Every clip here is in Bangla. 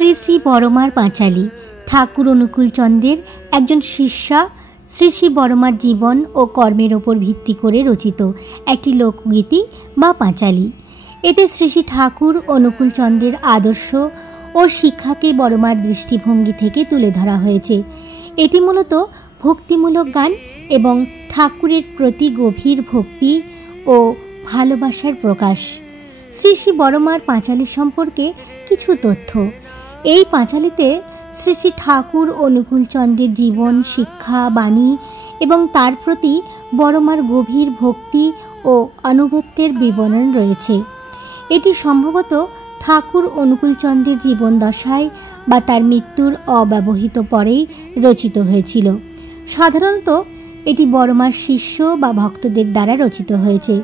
শ্রী শ্রী বড়মার পাঁচালী ঠাকুর অনুকূলচন্দ্রের একজন শিষ্যা শ্রী শ্রী বড়মার জীবন ও কর্মের ওপর ভিত্তি করে রচিত একটি লোকগীতি বা পাঁচালী। এতে শ্রী শ্রী ঠাকুর অনুকূলচন্দ্রের আদর্শ ও শিক্ষাকে বড়মার দৃষ্টিভঙ্গি থেকে তুলে ধরা হয়েছে। এটি মূলত ভক্তিমূলক গান এবং ঠাকুরের প্রতি গভীর ভক্তি ও ভালোবাসার প্রকাশ। শ্রী শ্রী বড়মার পাঁচালী সম্পর্কে কিছু তথ্য। এই পাঁচালীতে শ্রী শ্রী ঠাকুর অনুকূলচন্দ্রের জীবন, শিক্ষা, বাণী এবং তার প্রতি বড়মার গভীর ভক্তি ও আনুগত্যের বিবরণ রয়েছে। এটি সম্ভবত ঠাকুর অনুকূলচন্দ্রের জীবনদশায় বা তার মৃত্যুর অব্যবহিত পরেই রচিত হয়েছিল। সাধারণত এটি বড়মার শিষ্য বা ভক্তদের দ্বারা রচিত হয়েছে,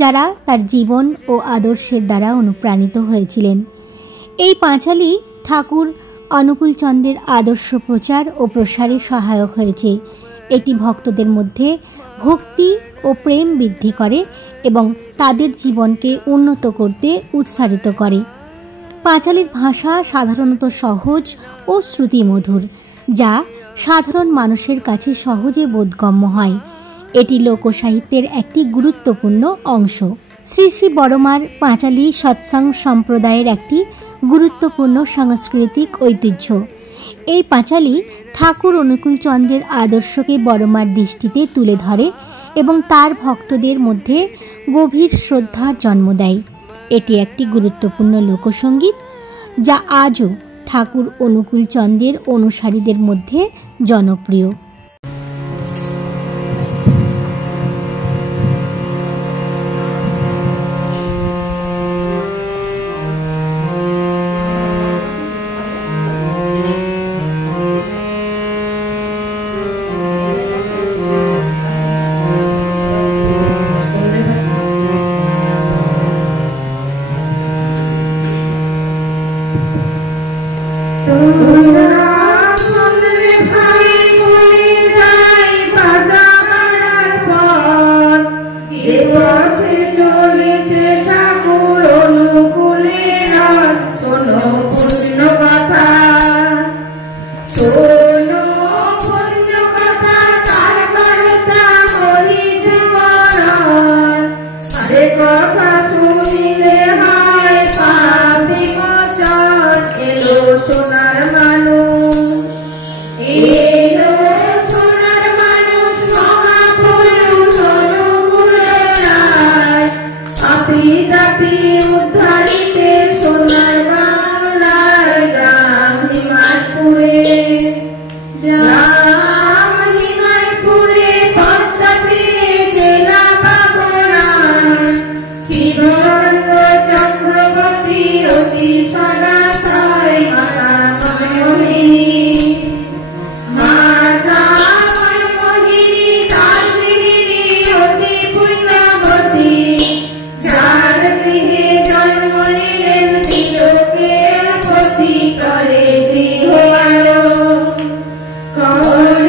যারা তার জীবন ও আদর্শের দ্বারা অনুপ্রাণিত হয়েছিলেন। এই পাঁচালী ঠাকুর অনুকূলচন্দ্রের আদর্শ প্রচার ও প্রসারে সহায়ক হয়েছে। এটি ভক্তদের মধ্যে ভক্তি ও প্রেম বৃদ্ধি করে এবং তাদের জীবনকে উন্নত করতে উৎসাহিত করে। পাঁচালীর ভাষা সাধারণত সহজ ও শ্রুতিমধুর, যা সাধারণ মানুষের কাছে সহজে বোধগম্য হয়। এটি লোকসাহিত্যের একটি গুরুত্বপূর্ণ অংশ। শ্রী শ্রী বড়মার পাঁচালী সৎসঙ্গ সম্প্রদায়ের একটি গুরুত্বপূর্ণ সাংস্কৃতিক ঐতিহ্য। এই পাঁচালী ঠাকুর অনুকূলচন্দ্রের আদর্শকে বড়মার দৃষ্টিতে তুলে ধরে এবং তার ভক্তদের মধ্যে গভীর শ্রদ্ধার জন্ম দেয়। এটি একটি গুরুত্বপূর্ণ লোকসঙ্গীত, যা আজও ঠাকুর অনুকূলচন্দ্রের অনুসারীদের মধ্যে জনপ্রিয়। Oh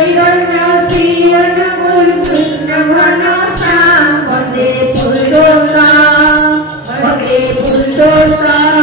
চৈতন্য শ্রী অনুকূল কৃষ্ণ ঘন শ্যাম বন্দে পুরুষোত্তম বন্দে পুরুষোত্তম